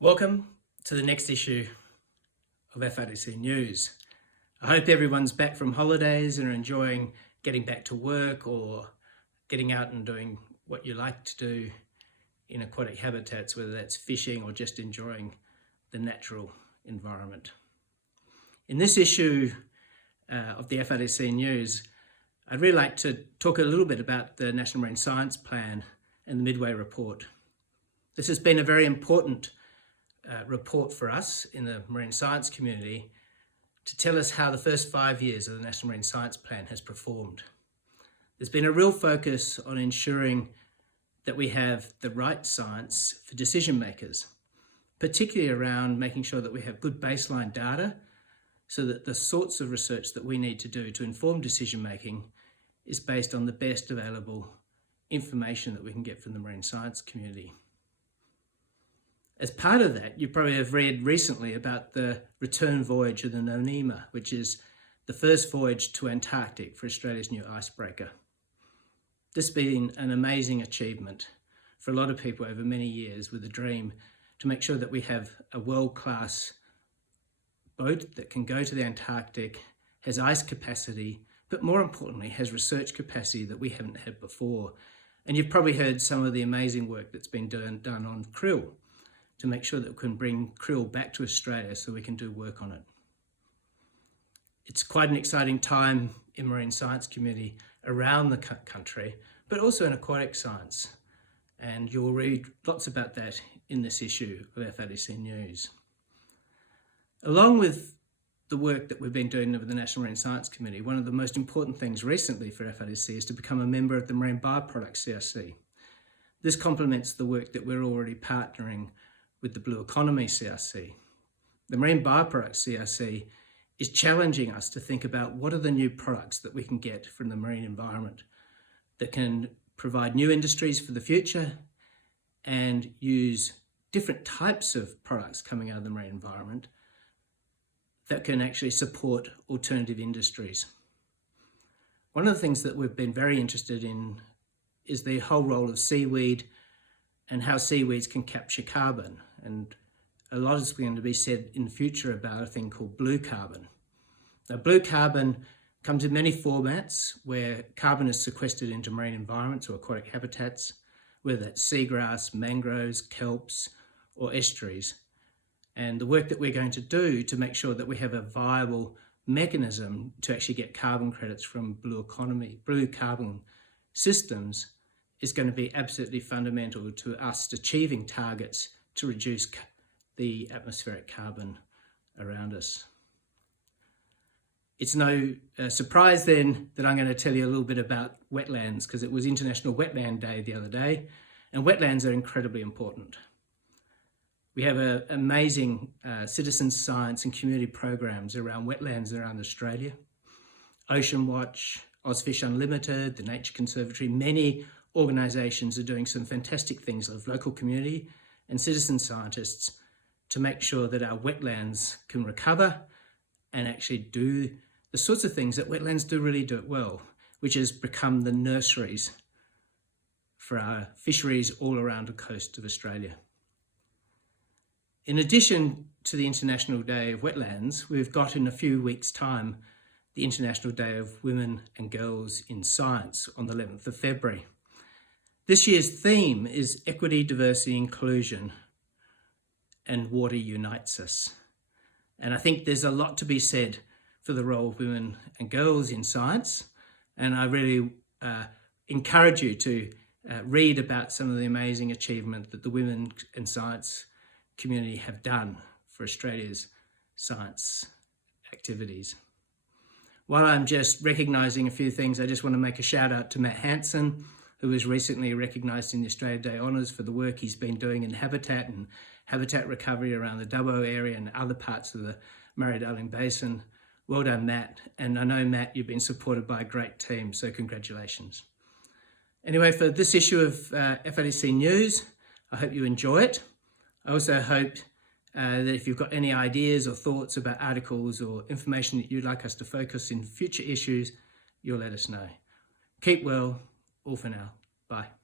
Welcome to the next issue of FRDC News. I hope everyone's back from holidays and are enjoying getting back to work or getting out and doing what you like to do in aquatic habitats, whether that's fishing or just enjoying the natural environment. In this issue of the FRDC News, I'd really like to talk a little bit about the National Marine Science Plan and the Midway Report. This has been a very important report for us in the marine science community to tell us how the first 5 years of the National Marine Science Plan has performed. There's been a real focus on ensuring that we have the right science for decision makers, particularly around making sure that we have good baseline data so that the sorts of research that we need to do to inform decision making is based on the best available information that we can get from the marine science community. As part of that, you probably have read recently about the return voyage of the Noneema, which is the first voyage to Antarctic for Australia's new icebreaker. This has been an amazing achievement for a lot of people over many years, with a dream to make sure that we have a world-class boat that can go to the Antarctic, has ice capacity, but more importantly, has research capacity that we haven't had before. And you've probably heard some of the amazing work that's been done on krill, to make sure that we can bring krill back to Australia so we can do work on it. It's quite an exciting time in marine science community around the country, but also in aquatic science. And you'll read lots about that in this issue of FRDC News. Along with the work that we've been doing with the National Marine Science Committee, one of the most important things recently for FRDC is to become a member of the Marine Bioproducts CRC. This complements the work that we're already partnering with the Blue Economy CRC. The Marine Bioproducts CRC is challenging us to think about what are the new products that we can get from the marine environment that can provide new industries for the future and use different types of products coming out of the marine environment that can actually support alternative industries. One of the things that we've been very interested in is the whole role of seaweed and how seaweeds can capture carbon. And a lot is going to be said in the future about a thing called blue carbon. Now, blue carbon comes in many formats where carbon is sequestered into marine environments or aquatic habitats, whether that's seagrass, mangroves, kelps, or estuaries. And the work that we're going to do to make sure that we have a viable mechanism to actually get carbon credits from blue carbon systems is going to be absolutely fundamental to us achieving targets to reduce the atmospheric carbon around us. It's no surprise then that I'm going to tell you a little bit about wetlands, because it was International Wetland Day the other day, and wetlands are incredibly important. We have amazing citizen science and community programs around wetlands around Australia. Ocean Watch, Ozfish Unlimited, the Nature Conservatory, many organisations are doing some fantastic things with local community and citizen scientists to make sure that our wetlands can recover and actually do the sorts of things that wetlands really do it well, which has become the nurseries for our fisheries all around the coast of Australia. In addition to the International Day of Wetlands, we've got in a few weeks' time the International Day of Women and Girls in Science on the 11th of February. This year's theme is Equity, Diversity, Inclusion, and Water Unites Us. And I think there's a lot to be said for the role of women and girls in science. And I really encourage you to read about some of the amazing achievement that the women in science community have done for Australia's science activities. While I'm just recognising a few things, I just want to make a shout out to Matt Hansen, who was recently recognised in the Australia Day Honours for the work he's been doing in habitat and habitat recovery around the Dubbo area and other parts of the Murray-Darling Basin. Well done, Matt. And I know, Matt, you've been supported by a great team, so congratulations. Anyway, for this issue of FRDC News, I hope you enjoy it. I also hope that if you've got any ideas or thoughts about articles or information that you'd like us to focus in future issues, you'll let us know. Keep well. All for now. Bye.